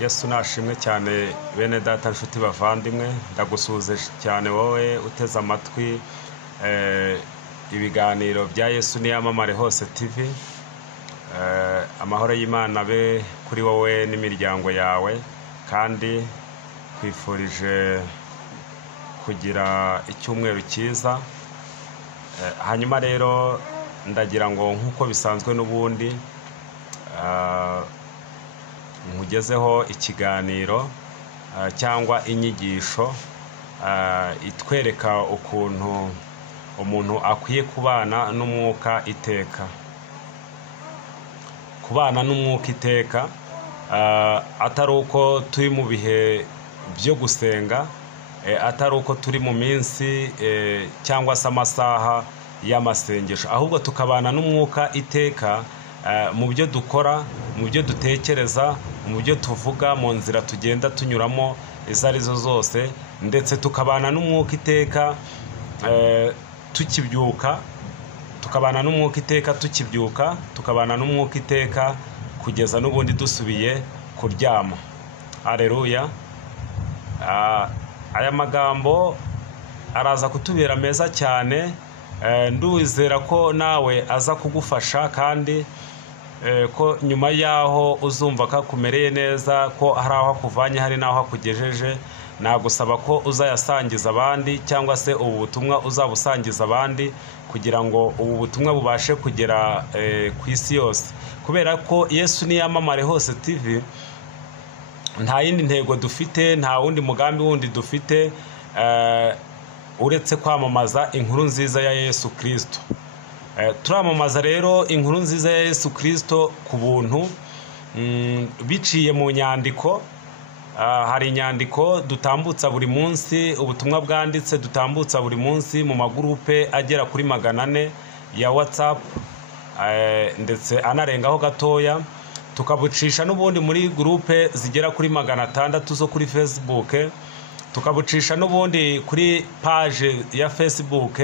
Yesu nashimwe cyane bene data nshuti bavandimwe ndagusuze cyane wowe uteze amatwi ibiganiro bya Yesu niyamamare hose TV. Amahoro y'Imana be kuri wowe n'imiryango yawe, kandi kwifurije kugira icyumweru cyiza. Hanyuma rero ndagira ngo nkuko bisanzwe n'ubundi nkugezeho ikiganiro cyangwa inyigisho itwereka ukuntu umuntu akwiye kubana n'umwuka iteka. Kubana n'umwuka iteka atari uko turi mu bihe byo gusenga, atari uko turi mu minsi cyangwa se amasaha y'amasengesho, ahubwo tukabana n'umwuka iteka mu byo dukora, mu byo dutekereza, mu byo tuvuga, mu nzira tugenda tunyuramo izo arizo zose, ndetse tukabana n'umwuka iteka tukibyuka, tukabana n'umwuka iteka tukibyuka, tukabana n'umwuka iteka kugeza n'ubundi dusubiye kuryama. Haleluya. Aya magambo araza kutubera meza cyane, ndizera ko nawe aza kugufasha, kandi ko nyuma yaho uzumva ko kumereye neza, ko hari aho akuvanye hari n'aho akugejeje. Nagusaba ko uzayasangiza abandi, cyangwa se ubu butumwa uzabusangiza abandi, kugira ngo ubu butumwa bubashe kugera ku isi yose, kubera ko Yesu niyamamare hose TV nta yindi ntego dufite, nta wundi mugambi wundi dufite uretse kwamamaza inkuru nziza ya Yesu Kristo. Turamamaza rero inkuru nziza ya Yesu Kristo ku buntu, biciye mu nyandiko. Hari inyandiko dutambutsa buri munsi, ubutumwa bwanditse dutambutsa buri munsi mu magurupe agera kuri 400 ya WhatsApp, ndetse anarengaho gatoya. Tukabucisha n'ubundi muri gurupe zigera kuri 600 zo kuri Facebook, tukabucisha n'ubundi kuri page ya Facebook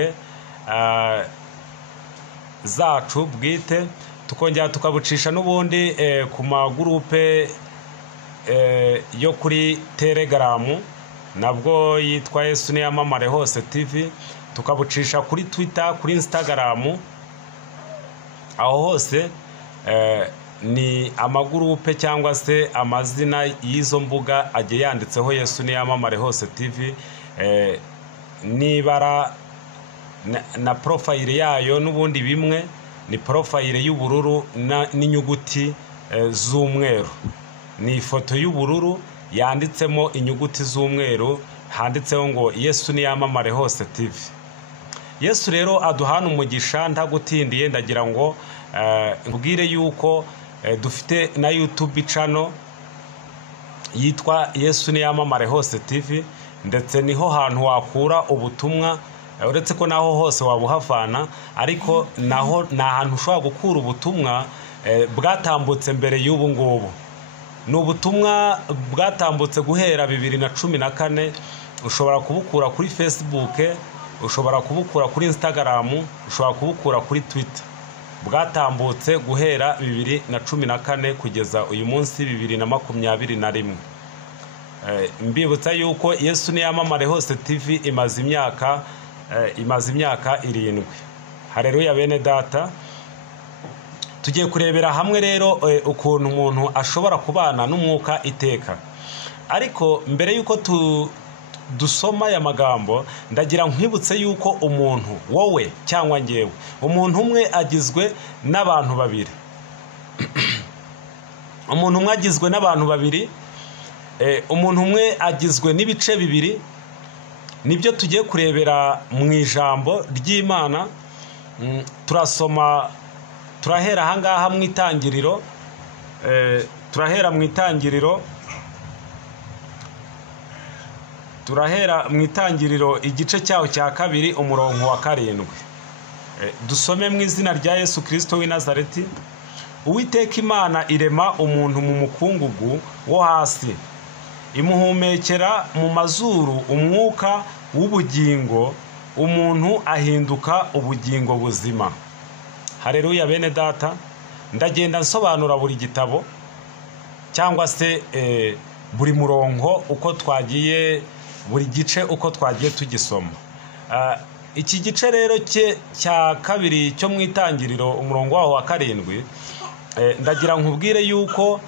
zacu bwite, tukongera tukabucisha n'ubundi ku magurupe yo kuri Telegram nabwo yitwa Yesu niyamamare hose TV, tukabucisha kuri Twitter, kuri Instagram. Aho hose ni amagurupe cyangwa se amazina y'izo mbuga agiye yanditseho Yesu niyamamare hose TV, nibara na profile yayo n'ubundi bimwe, ni profile y'ubururu n'inyuguti z'umweru. Ni ifoto y'ubururu yanditsemo inyuguti z'umweru, handitseho ngo Yesu niyamamare hose TV. Yesu rero aduhana umugisha. Ntagutindiye ndagira ngo mbwire yuko dufite na YouTube channel yitwa Yesu niyamamare hose TV, ndetse niho hantu wakura ubutumwa, uretse ko naho hose wabuhavana, ariko naho na hantu ushobora gukura ubutumwa bwatambutse mbere y'ubu ngubu. Ni ubutumwa bwatambutse guhera 2014. Ushobora kubukura kuri Facebook, ushobora kubukura kuri Instagram, ushobora kubukura kuri Twitter. Bwatambutse guhera 2014 kugeza uyu munsi 2021. Mbibutsa yuko Yesu niyamamare hose TV imaze imyaka 7. Haleluya bene data. Tugiye kurebera hamwe rero ukuntu umuntu ashobora kubana n'umwuka iteka. Ariko mbere yuko dusoma aya magambo, ndagira nkwibutse yuko umuntu, wowe cyangwa ngewe, umuntu umwe agizwe n'abantu babiri. Umuntu umwe agizwe n'abantu babiri, umuntu umwe agizwe n'ibice bibiri. Nibyo tugiye kurebera mu ijambo ry'Imana. Turahera ahangaha mu itangiriro, turahera mu itangiriro igice cyaho cya 2 umurongo wa 7. Dusome mu izina rya Yesu Kristo w'i Nazareti. Uwiteka Imana irema umuntu mu mukungugu wo hasi, imuhumekera mu mazuru umwuka w'ubugingo, umuntu ahinduka ubugingo buzima. Haleluya bene data. Ndagenda nsobanura buri gitabo cyangwa se buri murongo uko twagiye buri gice uko twagiye tugisoma. Iki gice rero cya kabiri cyo mu itangiriro umurongo waho wa 7 ndagira nkubwire yuko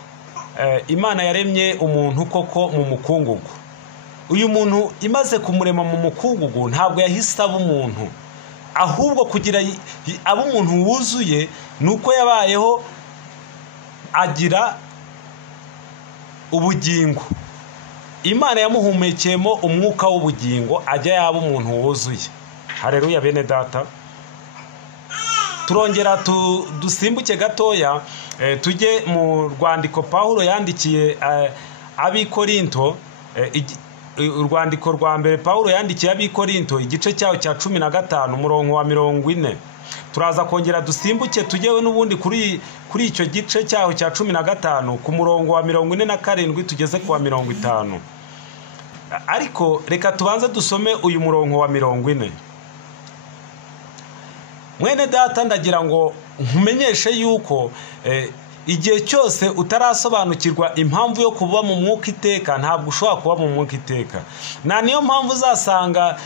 Imana yaremye umuntu koko mu mukungugu. Uyu muntu imaze kumurema mu mukungugu ntabwo yahise aba umuntu, ahubwo kugira aba umuntu wuzuye nuko yabayeho agira ubugingo. Imana yamuhumekeyemo umwuka w'ubugingo ajya yaba umuntu wuzuye. Haleluya bene data. Turongera dusimbuke gatoya tujye mu rwandiko Pawulo yandikiye ab'Ikorinto, urwandiko rwa mbere Pawulo yandikiye ab'Ikorinto igice cyaho cya 15 umurongo wa 40. Turaza kongera dusimbuke tujyewe n'ubundi kuri icyo gice cyaho cya 15 ku murongo wa 47 tugeze ku wa 50. Ariko reka tubanze dusome uyu murongo wa 40. Mwene data ndagira ngo nkumenyeshe yuko igihe cyose utarasobanukirwa impamvu yo kuba mu mwuka iteka ntabwo ushobora kuba mu mwuka iteka. Niyo mpamvu uzasanga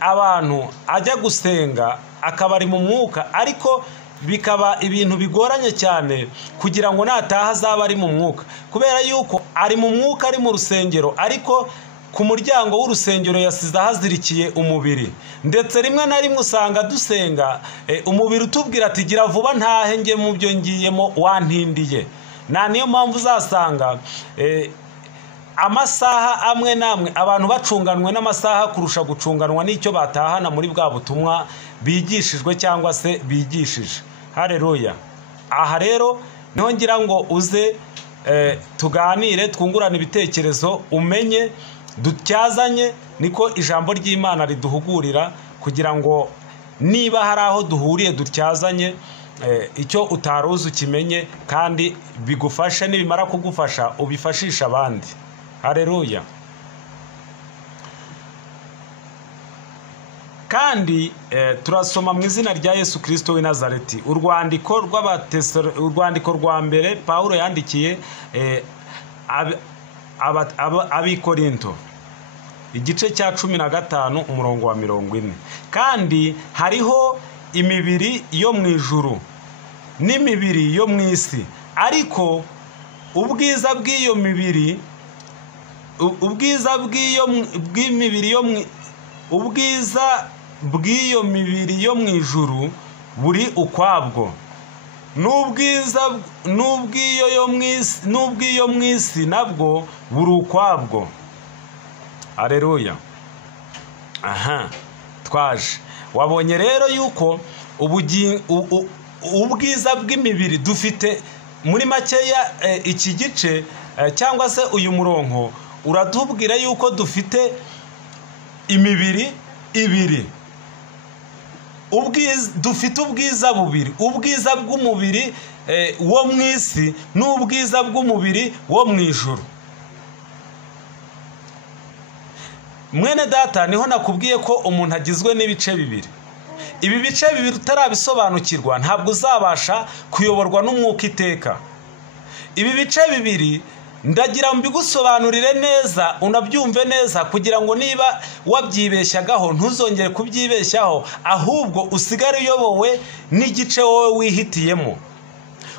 abantu ajya gusenga akaba ari mu mwuka, ariko bikaba ibintu bigoranye cyane kugira ngo nataha azaba ari mu mwuka, kubera yuko ari mu mwuka ari mu rusengero, ariko ku muryango w'urusengero yasize ahazirikiye umubiri. Ndetse rimwe na rimwe usanga dusenga umubiri utubwira ati gira vuba ntahe njye mu byo ngiyemo wantindiye. Niyo mpamvu uzasanga amasaha amwe namwe abantu bacunganwe n'amasaha kurusha gucunganwa n'icyo batahana muri bwa butumwa bigishijwe cyangwa se bigishije. Haleluya. Aha rero niho ngira ngo uze tuganire twungurana ibitekerezo, umenye dutyazanye, niko ijambo ry'Imana riduhugurira kugira ngo niba hari aho duhuriye dutyazanye icyo utaruzi ukimenye kandi bigufashe, nibimara kugufasha ubifashisha abandi. Haleluya. Kandi turasoma mu izina rya Yesu Kristo w'i Nazareti urwandiko rwa mbere Pawulo yandikiye ab'Ikorinto igice cya 15 umurongo wa 40. Kandi hariho imibiri yo mu ijuru n'imibiri yo mu isi, ariko ubwiza bw'iyo mibiri yo mu ijuru buri ukwabwo, n'ubw'iyo mu isi nabwo buri ukwabwo. Haleluya. Twaje wabonye rero yuko ubwiza bw'imibiri dufite muri makeya. Iki gice cyangwa se uyu murongo uratubwira yuko dufite imibiri ibiri, dufite ubwiza bubiri, ubwiza bw'umubiri wo mu isi n'ubwiza bw'umubiri wo mu ijuru. Mwene data, niho nakubwiye ko umuntu agizwe n'ibice bibiri. Ibi bice bibiri utarabisobanukirwa ntabwo uzabasha kuyoborwa n'umwuka iteka. Ibi bice bibiri ndagira mbigusobanurire neza, unabyumve neza, kugira ngo niba wabyibeshyagaho ntuzongere kubyibeshyaho, ahubwo usigare uyobowe n'igice wowe wihitiyemo.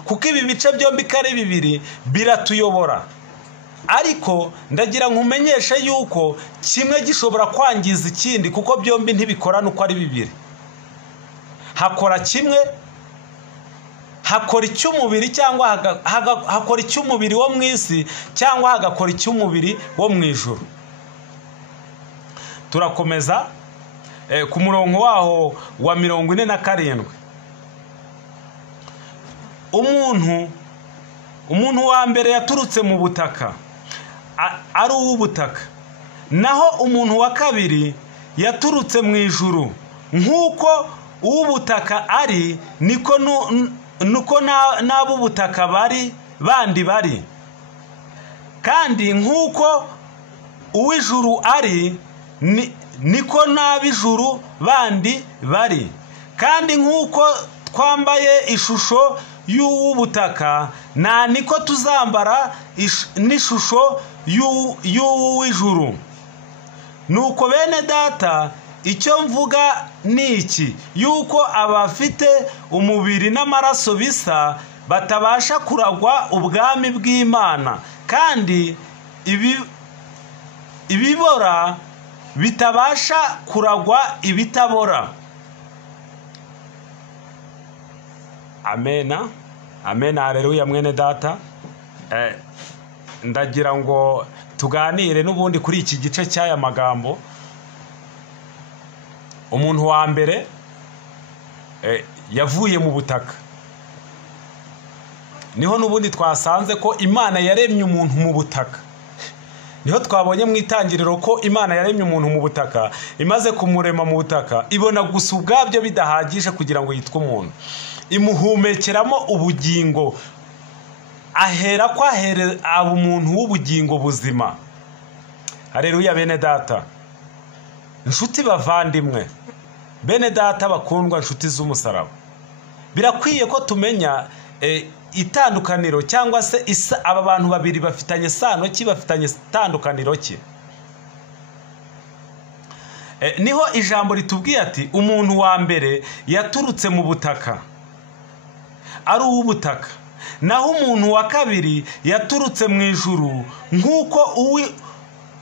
Kuko ibi bice byombi kare bibiri biratuyobora, ariko ndagira nkumenyeshe yuko kimwe gishobora kwangiza ikindi, kuko byombi ntibikorana uko ari bibiri. Hakora kimwe, hakora icy'umubiri cyangwa hakora icy'umubiri wo mu isi, cyangwa hagakora icy'umubiri wo mu ijuru. Turakomeza ku murongo waho wa 47. Umuntu wa mbere yaturutse mu butaka, ari uw'ubutaka, naho umuntu wa kabiri yaturutse mu ijuru. Nk'uko uw'ubutaka ari, niko n'ab'ubutaka bandi bari. Kandi nk'uko uw'ijuru ari, niko n'ab'ijuru bandi bari. Kandi nk'uko twambaye ishusho y'ubutaka nta niko tuzambara n'ishusho y'uw'ijuru. Nuko bene data, icyo mvuga ni iki, yuko abafite umubiri n'amaraso bisa batabasha kuragwa ubwami bw'Imana, kandi ibibora bitabasha kuragwa ibitabora. Amena, amena, haleluya mwene data. Ndagira ngo tuganire n'ubundi kuri iki gice cy'aya magambo. Umuntu wa mbere yavuye mu butaka. Niho n'ubundi twasanze ko Imana yaremye umuntu mu butaka. Niho twabonye mu itangiriro ko Imana yaremye umuntu mu butaka, imaze kumurema mu butaka ibona gusa ubwabyo bidahagije kugira ngo yitwe umuntu, imuhumekeramo ubugingo, ahera aba umuntu w'ubugingo buzima. Haleluya bene data. Inshuti bavandimwe, bene data bakundwa, inshuti z'umusaraba, birakwiye ko tumenya itandukaniro cyangwa se aba bantu babiri bafitanye sano ki, bafitanye itandukaniro ki. Niho ijambo ritubwiye ati umuntu wa mbere yaturutse mu butaka, ari uw'ubutaka, naho umuntu wa kabiri yaturutse mu ijuru. Nk'uko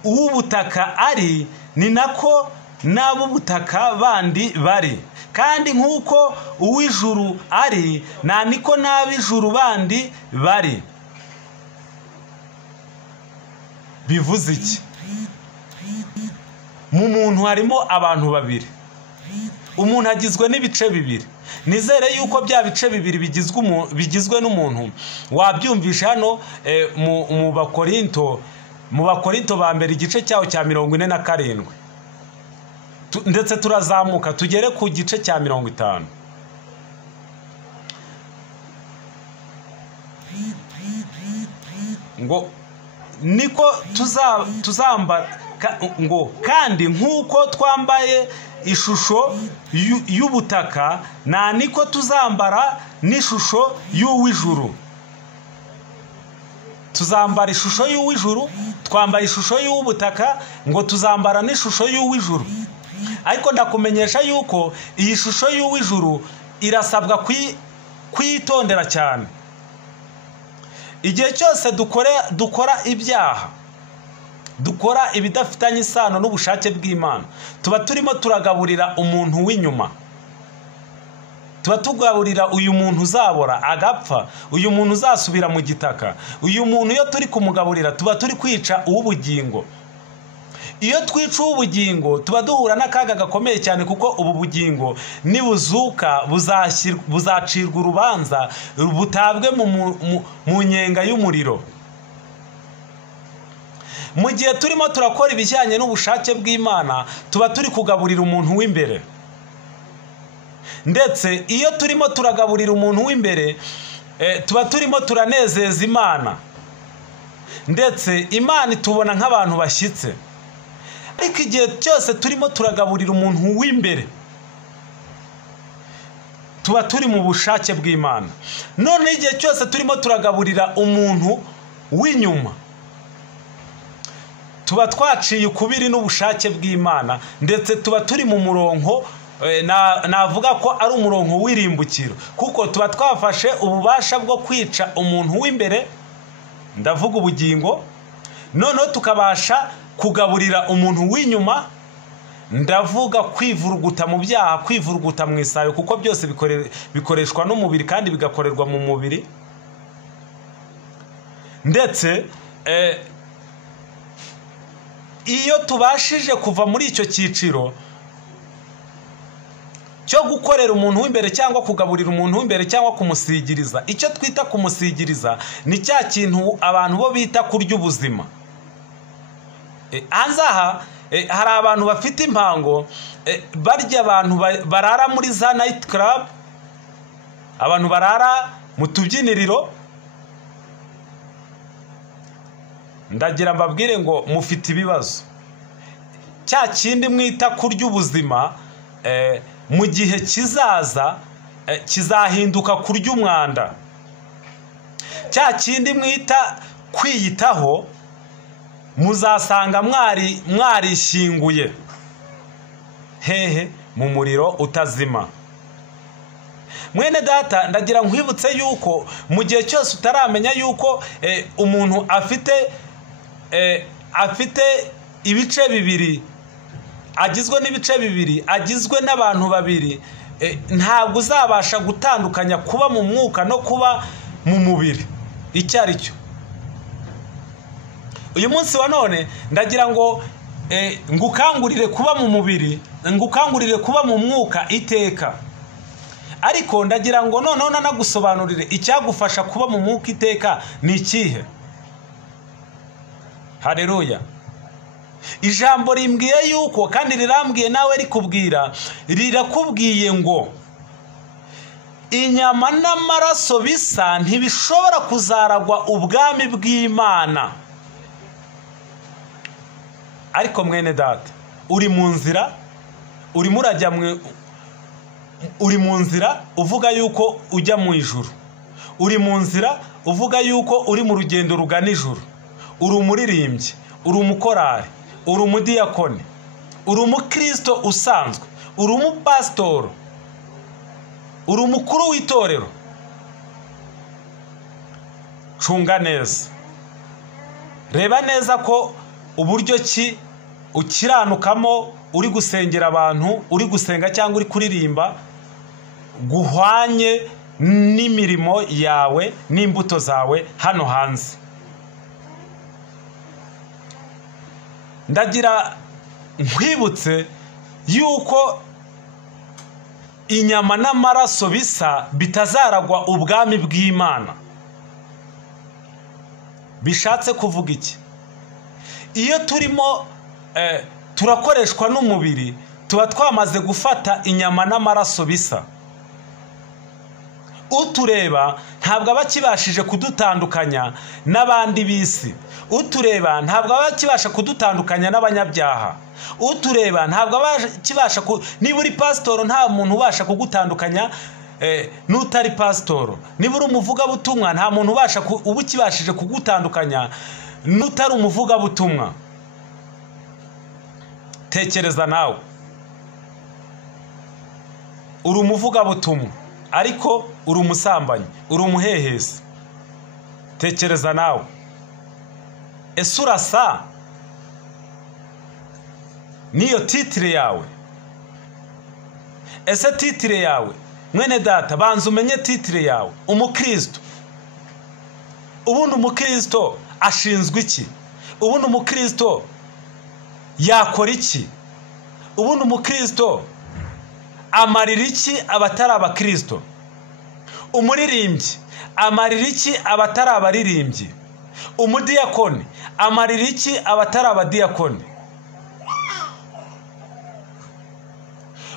uw'ubutaka ari, ni nako n'ab'ubutaka bandi bari, kandi nk'uko uw'ijuru ari, nta niko n'ab'ijuru bandi bari. Bivuze iki? Mu muntu harimo abantu babiri. Umuntu agizwe n'ibice bibiri. Nizere yuko bya bice bibiri bigizwe n'umuntu wabyumvisha hano mu Bakorinto ba mbere igice cyaho cya 47, ndetse turazamuka tugere ku gice cya 50. Ngo niko tuzambara ngo kandi nk'uko twambaye ishusho y'ubutaka, nta niko tuzambara n'ishusho y'uw'ijuru. Tuzambara ishusho y'uw'ijuru, twambaye ishusho y'ubutaka, ngo tuzambara n'ishusho y'uw'ijuru. Ariko ndakumenyesha yuko iyi shusho y'uw'ijuru irasabwa kwitondera cyane. Igihe cyose dukora ibyaha, dukora ibidafitanye isano n'ubushake bw'Imana, tuba turimo turagaburira umuntu w'inyuma. Tuba tugaburira uyu muntu uzabora agapfa, uyu muntu uzasubira mu gitaka. Uyu muntu iyo turi kumugaburira tuba turi kwica uw'ubugingo. Iyo twica uw'ubugingo tuba duhura n'akaga gakomeye cyane, kuko ubu bugingo nibuzuka buzacirwa urubanza, butabwe mu nyenga y'umuriro. Mu gihe turimo turakora ibijyanye n'ubushake bw'Imana, tuba turi kugaburira umuntu w'imbere. Ndetse iyo turimo turagaburira umuntu w'imbere, tuba turimo turanezeza Imana, ndetse Imana itubona nk'abantu bashyitse. Ariko igihe cyose turimo turagaburira umuntu w'imbere, tuba turi mu bushake bw'Imana. None igihe cyose turimo turagaburira umuntu w'inyuma, tuba twaciye ukubiri n'ubushake bw'Imana, ndetse tuba turi mu murongo, navuga ko ari umurongo w'irimbukiro, kuko tuba twafashe ububasha bwo kwica umuntu w'imbere, ndavuga ubugingo, noneho tukabasha kugaburira umuntu w'inyuma, ndavuga kwivuruguta mu byaha, kwivuruguta mu isayo, kuko byose bikoreshwa n'umubiri kandi bigakorerwa mu mubiri. Ndetse iyo tubashije kuva muri icyo cyiciro cyo gukorera umuntu w'imbere cyangwa kugaburira umuntu w'imbere cyangwa kumusigiriza, icyo twita kumusigiriza ni cya kintu abantu bo bita kurya ubuzima. Anzaha hari abantu bafite impango, barya abantu barara muri za night club, abantu barara mu tubyiniriro. Ndagira mbabwire ngo mufite ibibazo. Cya kindi mwita kurya ubuzima, mu gihe kizaza kizahinduka kurya umwanda. cya kindi mwita kwiyitaho, muzasanga mwarishyinguye hehe? Mu muriro utazima. Mwene data, ndagira nkwibutse yuko mu gihe cyose utaramenya yuko umuntu afite ibice bibiri, agizwe n'ibice bibiri, agizwe n'abantu babiri, ntabwo uzabasha gutandukanya kuba mu mwuka no kuba mu mubiri icyo ari cyo. Uyu munsi wa none ndagira ngo ngukangurire kuba mu mubiri, ngukangurire kuba mu mwuka iteka. Ariko ndagira ngo noneho nanagusobanurire icyagufasha kuba mu mwuka iteka ni ikihe. Haleluya. Ijambo rimbwiye yuko, kandi rirambwiye nawe rikubwira, rirakubwiye ngo inyama n'amaraso bisa ntibishobora kuzaragwa ubwami bw'Imana. Ariko mwene data, uri mu nzira, urimo urajya uri mu nzira uvuga yuko ujya mu ijuru, uri mu nzira uvuga yuko uri mu rugendo rugana ijuru, uri umuririmbyi, uri umukorari, uri umudiyakoni, uri umukristo usanzwe, uri umupasitoro, uri umukuru w'itorero. Cunga neza, reba neza ko uburyo ki ukiranukamo, uri gusengera abantu, uri gusenga cyangwa uri kuririmba, guhwanye n'imirimo yawe n'imbuto zawe hano hanze. Ndagira nkwibutse yuko inyama n'amaraso bisa bitazaragwa ubwami bw'Imana. Bishatse kuvuga iki? Iyo turimo turakoreshwa n'umubiri, tuba twamaze gufata inyama n'amaraso bisa. Utureba ntabwo aba akibashije kudutandukanya n'abandi b'isi. Utureba ntabwo aba akibasha kudutandukanya n'abanyabyaha. Utureba ntabwo aba akibasha niba uri pasitoro nta muntu ubasha kugutandukanya n'utari pasitoro. Niba uri umuvugabutumwa nta muntu uba ukibashije kugutandukanya n'utari umuvugabutumwa. Tekereza nawe, uri umuvugabutumwa ariko uri umusambanyi, uri umuhehesi. Tekereza nawe, ese urasa niyo titire yawe? Ese titire yawe, mwene data, banza umenye titire yawe. Umukristo, ubundi umukristo ashinzwe iki? Ubundi umukristo yakora iki? Ubundi umukristo amarira iki abatari abakristo? Umuririmbyi amarira iki abatari abaririmbyi? Umudiyakoni amarira iki abatari abadiyakoni?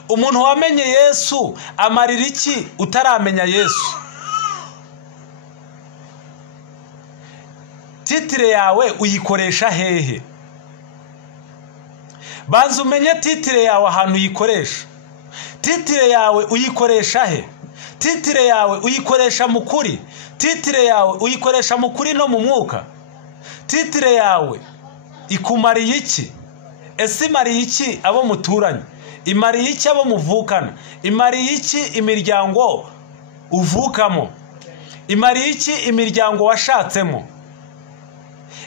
Umuntu wamenye Yesu amarira iki utaramenya Yesu? Titire yawe uyikoresha hehe? Banza umenye titire yawe ahantu uyikoresha. Titire yawe uyikoresha he? Titire yawe uyikoresha mu kuri? Titire yawe uyikoresha mu kuri no mu mwuka? Titire yawe ikumariye iki? Ese imariye iki abo muturanye? Imariye iki abo muvukana? Imariye iki imiryango uvukamo? Imariye iki imiryango washatsemo?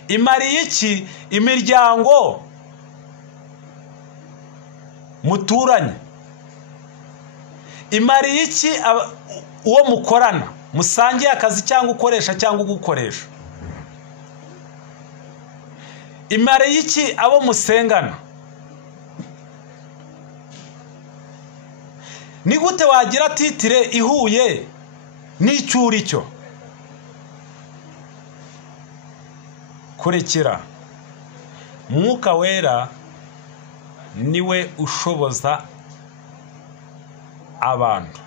Imariye iki imiryango muturanye? Imariye iki uwo mukorana, musangiye akazi cyangwa ukoresha cyangwa ugukoresha? Imariye iki abo musengana? Ni gute wagira titire ihuye n'icyo uri cyo? Kurekera, Mwuka Wera niwe ushoboza abantu.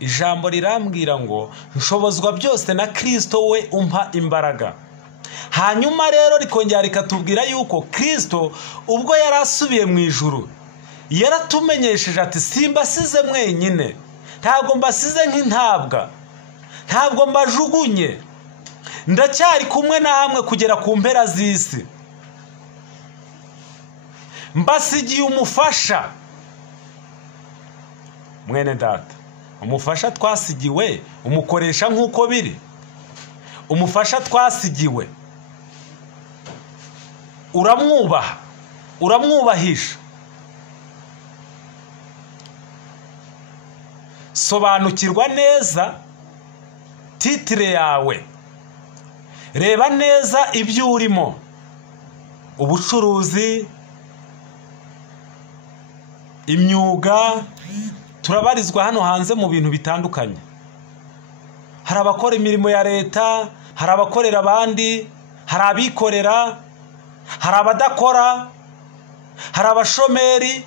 Ijambo rirambwira ngo nshobozwa byose na Kristo we umpa imbaraga. Hanyuma rero rikongera rikatubwira yuko Kristo ubwo yarasubiye mu ijuru yaratumenyesheje ati simbasize mwenyine, ntabwo mbasize nk'intabwa, ntabwo mbajugunye, ndacyari kumwe namwe kugera ku mpera z'isi. Mbasigiye umufasha. Mwene data, umufasha twasigiwe umukoresha nk'uko biri. Umufasha twasigiwe uramwubaha, uramwubahisha. Sobanukirwa neza titire yawe. Reba neza ibyo urimo. Ubucuruzi, imyuga, turabarizwa hano hanze mu bintu bitandukanye. Hari abakora imirimo ya leta, hari abakorera abandi, hari abikorera, hari abadakora, hari abashomeri.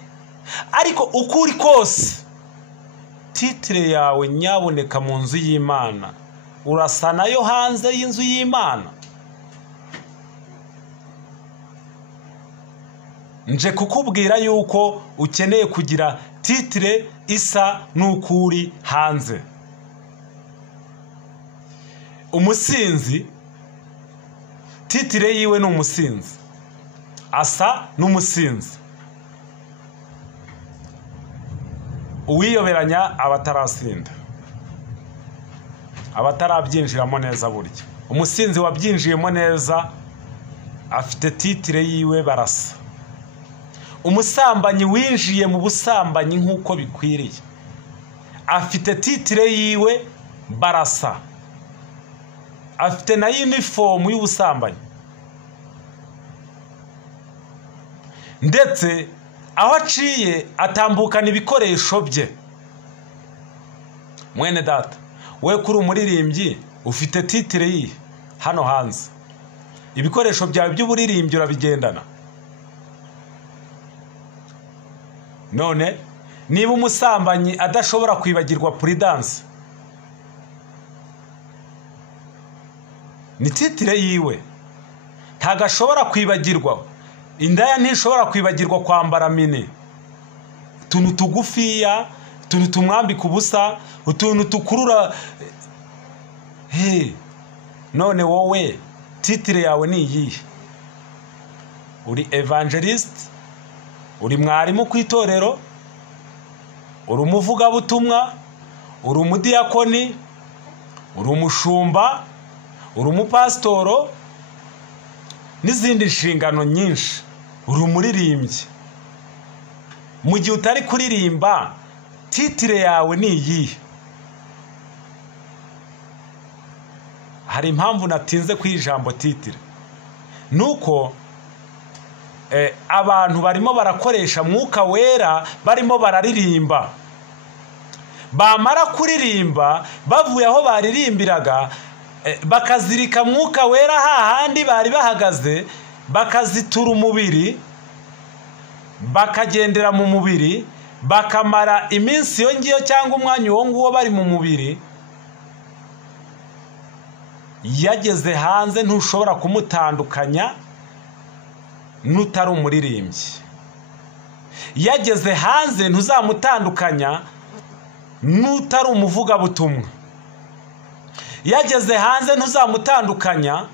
Ariko ukuri kose, titire yawe nyaboneka mu nzu y'Imana. Urasa nayo hanze y'inzu y'Imana. Nje kukubwira yuko ukeneye kugira titire isa n'ukuri hanze. Umusinzi, titire yiwe ni umusinzi. Asa n'umusinzi. Uwiyoberanya abatarasinda, abatarabyinjiramo neza burya. Umusinzi wabyinjiyemo neza afite titire yiwe barasa. Umusambanyi winjiye mu busambanyi nk'uko bikwiriye afite titire yiwe barasa. Afite na uniform y'ubusambanyi. Ndetse aho aciye atambukana ibikoresho bye. Mwene data, we kuri umuririmbyi ufite titire yihe hano hanze? Ibikoresho byawe by'uburirimbyi urabigendana? None niba umusambanyi adashobora kwibagirwa prudence, ni titire yiwe. Ntago ashobora kwibagirwa. Indaya ntishobora kwibagirwa kwambara mini, utuntu tugufiya, utuntu tumwambika ubusa, utuntu tukurura. None wowe titire yawe ni iyihe? Uri evangelist, uri mwarimu ku itorero, uri umuvugabutumwa, uri umudiyakoni, uri umushumba, uri umupasitoro n'izindi nshingano nyinshi, uri umuririmbyi. Mu gihe utari kuririmba, titire yawe ni iyihe? Hari impamvu natinze ku ijambo titire. Nuko abantu barimo barakoresha mwuka wera, barimo bararirimba. Bamara kuririmba, bavuye aho baririmbiraga, bakazirika mwuka wera hahandi bari bahagaze, bakazitura umubiri, bakagendera mu mubiri, bakamara iminsi yo ngiyo cyangwa umwanya uwo nguwo bari mu mubiri. Yageze hanze ntushobora kumutandukanya n'utari umuririmbyi. Yageze hanze ntuzamutandukanya n'utari umuvugabutumwa. Yageze hanze ntuzamutandukanya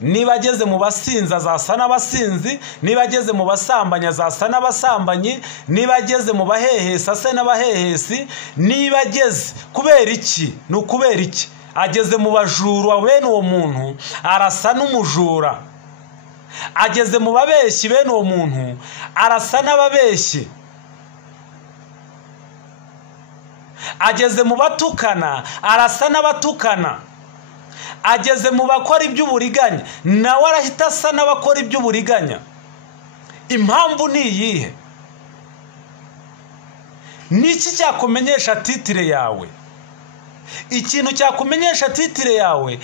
niba ageze mu basinzi azasa n'abasinzi, niba ageze mu basambanyi azasa n'abasambanyi, niba ageze mu bahehesi ase n'abahehesi, niba ageze kubera iki? Ni ukubera iki? Ageze mu bajura, bene uwo muntu arasa n'umujura. Ageze mu babeshyi, bene uwo muntu arasa n'ababeshyi. Ageze mu batukana arasa n'abatukana. Ageze mu bakora iby'uburiganya nawe arahita asa n'abakora iby'uburiganya. Impamvu ni iyihe? Niki cyakumenyesha titire yawe? Ikintu cyakumenyesha titire yawe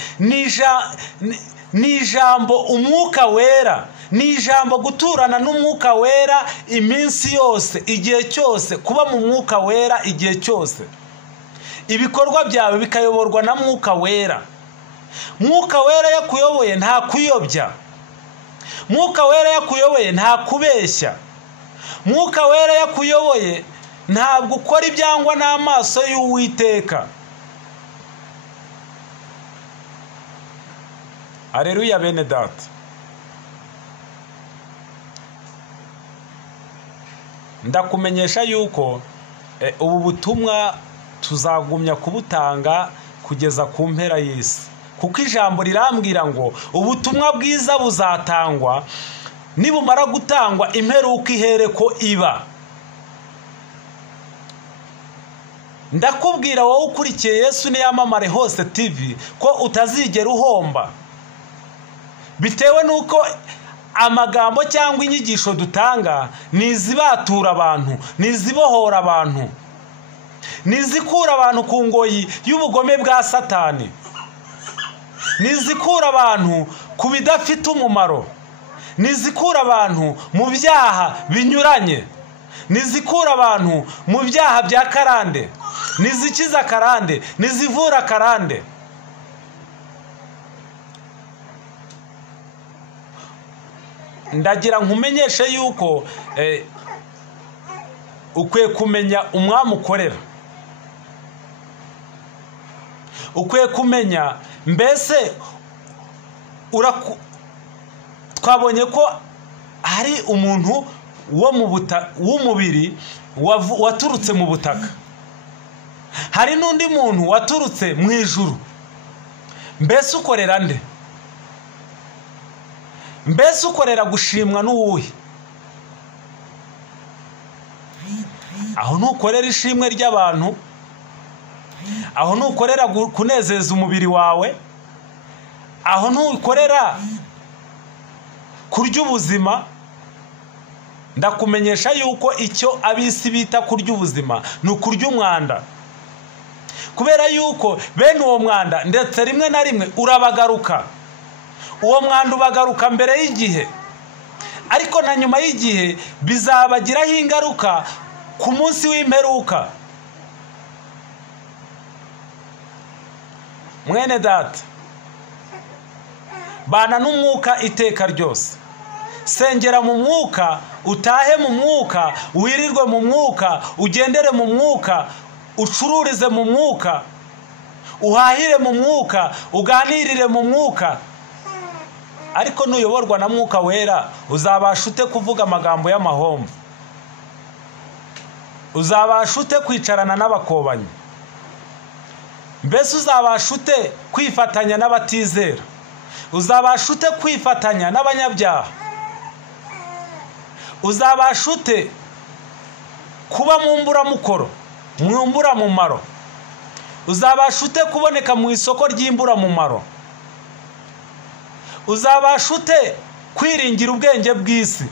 ni ijambo umwuka wera, ni ijambo guturana n'umwuka wera iminsi yose, igihe cyose, kuba mu mwuka wera igihe cyose. Ibikorwa byawe bikayoborwa na mwuka wera. Mwuka wera yakuyoboye nta kuyobya. Mwuka wera yakuyoboye nta kubeshya. Mwuka wera yakuyoboye ntabwo ukora ibyangwa n'amaso y'Uwiteka. Haleluya bene data. Ndakumenyesha yuko ubu butumwa tuzagumya kubutanga kugeza ku mpera y'isi, kuko ijambo rirambwira ngo ubutumwa bwiza buzatangwa, nibumara gutangwa imperuka ihereko iba. Ndakubwira wowe ukurikiye Yesu Niyamamare Hose TV ko utazigera uhomba, bitewe nuko amagambo cyangwa inyigisho dutanga nizibatura abantu, nizibohora abantu, nizikura abantu ku ngoyi y'ubugome bwa Satani, nizikura abantu ku bidafite umumaro, nizikura abantu mu byaha binyuranye, nizikura abantu mu byaha bya karande, nizikiza karande, nizivura karande. Ndagira nkumenyeshe yuko ukwiye kumenya umwami ukorera, ukwiye kumenya mbese twabonye ko hari umuntu w'umubiri waturutse mu butaka, hari n'undi muntu waturutse mu ijuru. Mbese ukorera nde? Mbese ukorera gushimwa n'uwuhe? Aho ntukorera ishimwe ry'abantu, aho ntukorera kunezeza umubiri wawe, aho ntukorera kurya ubuzima. Ndakumenyesha yuko icyo abisi bita kurya ubuzima ni ukurya umwanda, kubera yuko bene uwo mwanda ndetse rimwe na rimwe urabagaruka. Uwo mwanda ubagaruka mbere y'igihe, ariko na nyuma y'igihe bizabagiraho ingaruka ku munsi w'imperuka. Mwene data, bana n'umwuka iteka ryose. Sengera mu mwuka, utahe mu mwuka, wirirwe mu mwuka, ugendere mu mwuka, ucururize mu mwuka, uhahire mu mwuka, uganirire mu mwuka. Ariko nuyoborwa na mwuka wera, uzabasha ute kuvuga amagambo y'amahomvu? Uzabasha ute kwicarana n'abakobanyi? Mbese uzabasha ute kwifatanya n'abatizera? Uzabasha ute kwifatanya n'abanyabyaha? Uzabasha ute kuba mu mburamukoro, mu mburamumaro? Uzabasha ute kuboneka mu isoko ry'imburamumaro? Uzabasha ute kwiringira ubwenge bw'isi?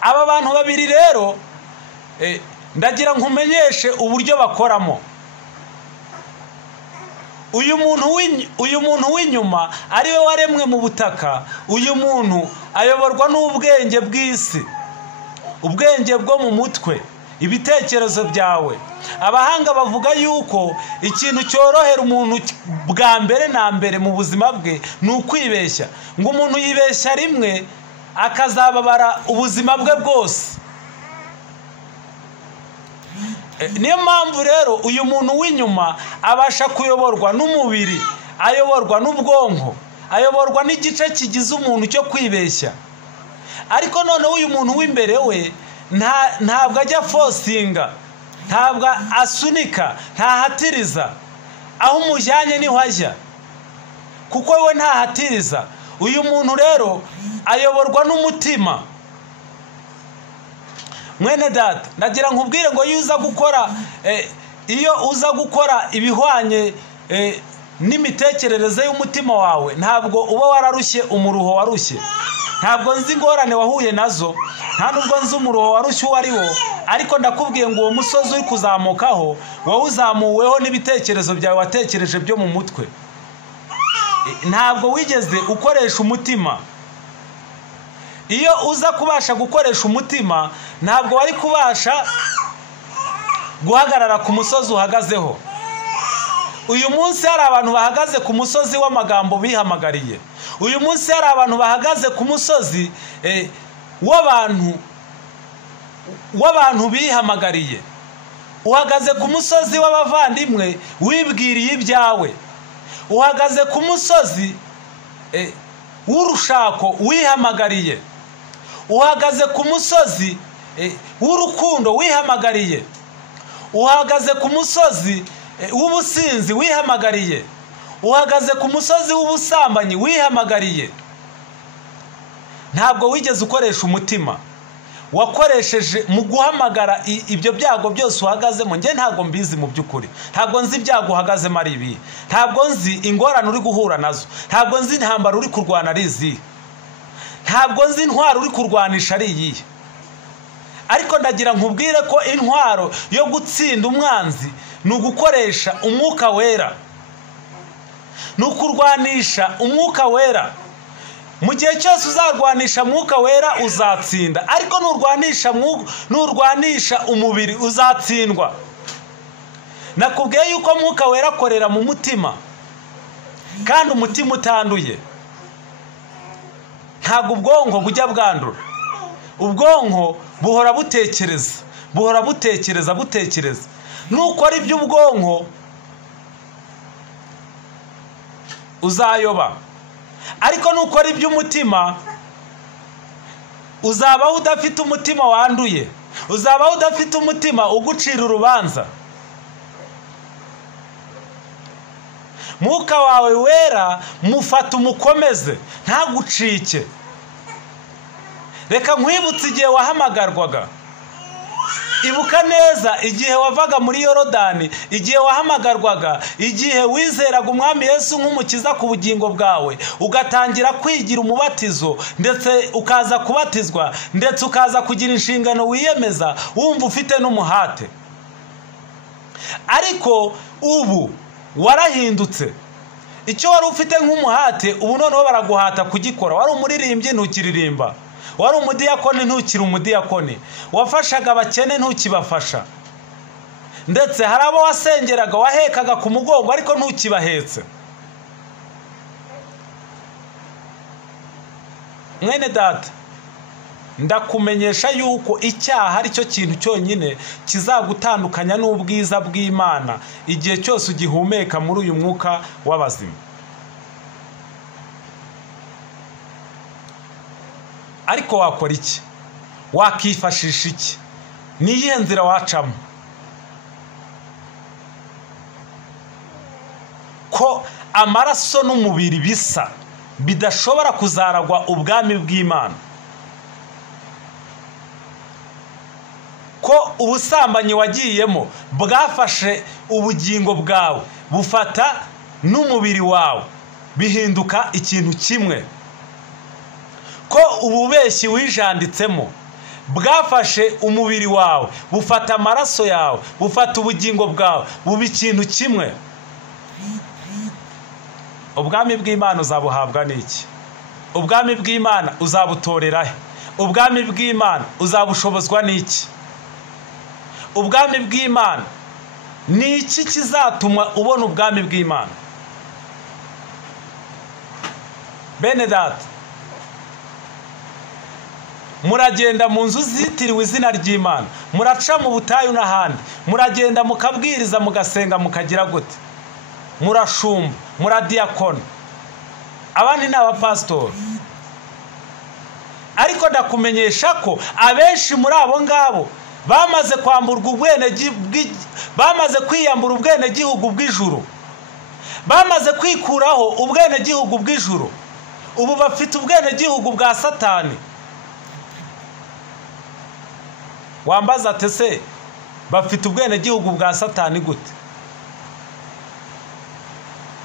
Aba bantu babiri rero ndagira nkumenyeshe uburyo bakoramo. Uyu muntu w'inyuma ari we waremwe mu butaka. Uyu muntu ayoborwa n'ubwenge bw'isi, ubwenge bwo mu mutwe, ibitekerezo byawe. Abahanga bavuga yuko ikintu cyorohera umuntu bwa mbere na mbere mu buzima bwe ni ukwibeshya. Ngo umuntu yibeshya rimwe akazababara ubuzima bwe bwose. Niyo mpamvu rero uyu muntu w'inyuma abasha kuyoborwa n'umubiri, ayoborwa n'ubwonko, ayoborwa n'igice kigize umuntu cyo kwibeshya. Ariko noneho uyu muntu w'imbere we ntabwo ajya fosinga, ntabwo asunika, ntahatiriza. Aho umujyanye niho ajya, kuko we ntahatiriza. Uyu muntu rero ayoborwa n'umutima. Mwene data, ndagira nkubwire ngo iyo uza gukora ibihwanye n'imitekerereze y'umutima wawe, ntabwo uba wararushye umuruho warushye. Ntabwo nzi ingorane wahuye nazo, nta nubwo nzi umuruho warushye uwo ari wo, ariko ndakubwiye ngo uwo musozi uri kuzamukaho wawuzamuweho n'ibitekerezo byawe watekereje byo mu mutwe. Ntabwo wigeze ukoresha umutima. Iyo uza kubasha gukoresha umutima, ntabwo wari kubasha guhagarara ku musozi uhagazeho. Uyu munsi hari abantu bahagaze ku musozi w'amagambo bihamagariye. Uyu munsi hari abantu bahagaze ku musozi w'abantu bihamagariye. Uhagaze ku musozi w'abavandimwe wibwiriye ibyawe. uhagaze ku musozi w'urushako wihamagariye, uhagaze ku musozi w'urukundo wihamagariye, uhagaze ku musozi w'ubusinzi wihamagariye, uhagaze ku musozi w'ubusambanyi wihamagariye. Ntabwo wigeze ukoresha umutima, wakoresheje mu guhamagara ibyo byago byose uhagazemo. Nge ntabwo mbizi mu by'ukuri, ntabwo nzi ibyago uhagazemo ari ibi, ntabwo nzi ingorane uri guhura nazo, ntabwo nzi intambara uri kurwana ari izihe, ntabwo nzi intwaro uri kurwanisha ari iyihe. Ariko ndagira nkubwire ko intwaro yo gutsinda umwanzi ni ugukoresha umwuka wera, ni ukurwanisha umwuka wera. Mu gihe cyose uzarwanisha mwuka wera uzatsinda, ariko nurwanisha umubiri uzatsindwa. Nakubwiye yuko mwuka wera akorera mu mutima, kandi umutima utanduye ntabwo ubwonko bujya bwandura. Ubwonko buhora butekereza, buhora butekereza. Nukora iby'ubwonko uzayoba, ariko nukora iby'umutima uzabaho udafite umutima wanduye, uzabaho udafite umutima ugucira urubanza. Mwuka wawe wera mufata umukomeze ntagucike. Reka nkwibutse igihe wahamagarwaga. Ibuka neza igihe wavaga muri Yorodani, igihe wahamagarwaga, igihe wizeraga umwami Yesu nk'umukiza ku bugingo bwawe, ugatangira kwigira umubatizo, ndetse ukaza kubatizwa, ndetse ukaza kugira inshingano wiyemeza wumva ufite n'umuhate. Ariko ubu warahindutse. Icyo wari ufite nk'umuhate ubu noneho baraguhata kugikora. Wari umuririmbyi ntukiririmba, wari umudiyakoni ntukiri umudiyakoni, wafashaga abakene ntukibafasha, ndetse hari abo wasengeraga wahekaga ku mugongo ariko ntukibahetse. Mwene data, ndakumenyesha yuko icyaha ari cyo kintu cyonyine kizagutandukanya n'ubwiza bw'Imana igihe cyose ugihumeka muri uyu mwuka w'abazima. Ariko wakora iki? Wakifashisha iki? Ni iyihe nzira wacamo? Ko amaraso n'umubiri bisa bidashobora kuzaragwa ubwami bw'Imana, ko ubusambanyi wagiyemo bwafashe ubugingo bwawe bufata n'umubiri wawe bihinduka ikintu kimwe, ko ububeshyi wijanditsemo bwafashe umubiri wawe bufata amaraso yawe bufata ubugingo bwawe buba ikintu kimwe. Ubwami bw'Imana uzabuhabwa n'iki? Ubwami bw'Imana uzabutorera he? Ubwami bw'Imana uzabushobozwa n'iki? Ubwami bw'Imana ni iki kizatuma ubona ubwami bw'Imana? Bene data, muragenda mu nzu zitiriwe izina ry'Imana, muraca mu butayu n'ahandi, muragenda mukabwiriza mugasenga mukagira gute, murashumba, muradiyakona, abandi ni abapasitori. Ariko ndakumenyesha ko abenshi muri abo ngabo bamaze kwamburwa bamaze kwiyambura ubwenegihugu bw'ijuru, bamaze kwikuraho ubwenegihugu bw'ijuru, ubu bafite ubwenegihugu bwa Satani. Wambaza ate se bafite ubwenegihugu bwa Satani gute?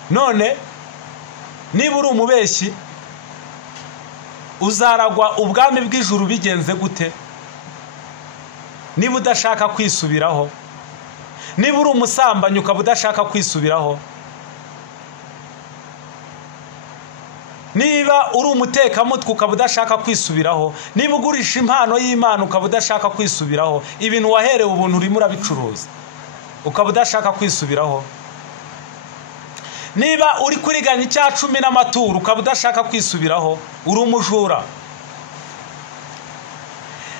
None niba uri umubeshyi uzaragwa ubwami bw'ijuru bigenze gute? Niba udashaka kwisubiraho, niba uri umusambanyi ukaba udashaka kwisubiraho, niba uri umutekamutwe ukaba udashaka kwisubiraho, niba ugurisha impano y'Imana ukaba udashaka kwisubiraho, ibintu waherewe ubuntu urimo urabicuruza ukaba udashaka kwisubiraho, niba uri kuriganya icya 10 n'amaturo ukaba udashaka kwisubiraho, uri umujura.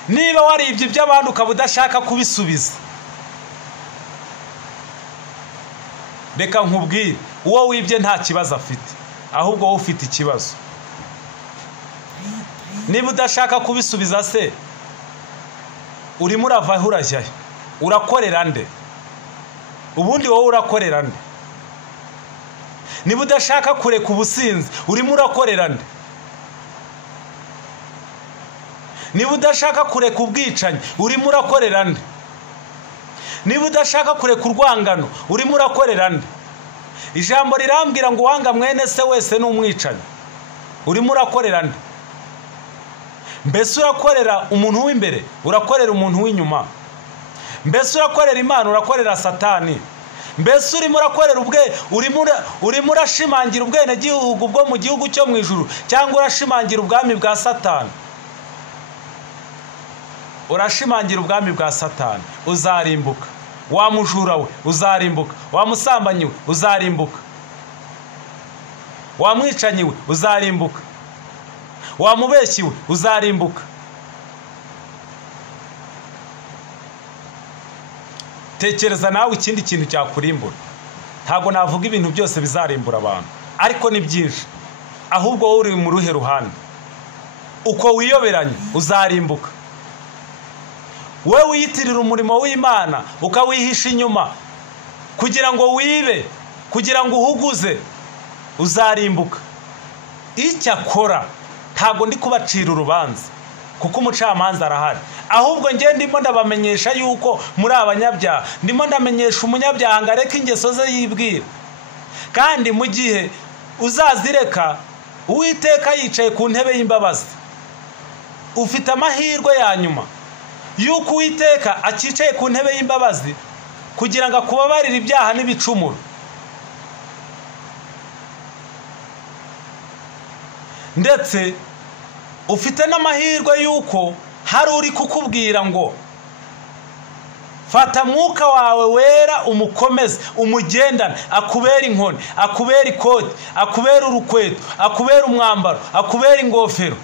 Niba waribye iby'abandi ukaba udashaka kubisubiza, reka nkubwire uwo wibye nta kibazo afite, ahubwo wowe ufite ikibazo. Niba udashaka kubisubiza se urimo uravaho urajyayo, urakorera nde? Ubundi wowe urakorera nde? Niba udashaka kureka ubusinzi urimo urakorera nde? Niba udashaka kureka ubwicanyi urimo urakorera nde? Niba udashaka kureka urwangano urimo urakorera nde? Ijambo rirambwira ngo uwanga mwene se wese ni umwicanyi. Urimo urakorera nde? Mbese urakorera umuntu w'imbere, urakorera umuntu w'inyuma? Mbese urakorera Imana, urakorera Satani? Mbese urimo urakorera urimo urashimangira ubwene gihugu bwo mu gihugu cyo mu ijuru, cyangwa urashimangira ubwami bwa Satani? Urashimangira ubwami bwa Satani, uzarimbuka. Wa mujura we uzarimbuka, wa musambanyi we uzarimbuka, wa mwicanyi we uzarimbuka, wa mubeshyi we uzarimbuka. Tekereza nawe ikindi kintu cyakurimbura. Ntago navuga ibintu byose bizarimbura abantu, ariko ni byinshi. Ahubwo wowe uri mu ruhe ruhande? Uko wiyoberanye uzarimbuka. Wewe wiyitirira umurimo w'Imana ukawihisha inyuma kugira ngo wibe, kugira ngo uhuguze, uzarimbuka. Icyakora ntago ndi kubacira urubanza kuko umucamanza arahari, ahubwo nge ndimo ndabamenyesha yuko muri abanyabyaha, ndimo ndamenyesha umunyabyaha ngo areke ingeso ze yibwira. Kandi mu gihe uzazireka, Uwiteka yicaye ku ntebe y'imbabazi. Ufite amahirwe ya nyuma yuko Uwiteka akicaye ku ntebe y'imbabazi kugira ngo akubabarire ibyaha n'ibicumuro. Ndetse ufite n'amahirwe yuko hari uri kukubwira ngo fata mwuka wawe wera umukomeze, umugendane, akubera inkoni, akubera ikoti, akubera urukweto, akubera umwambaro, akubera ingofero.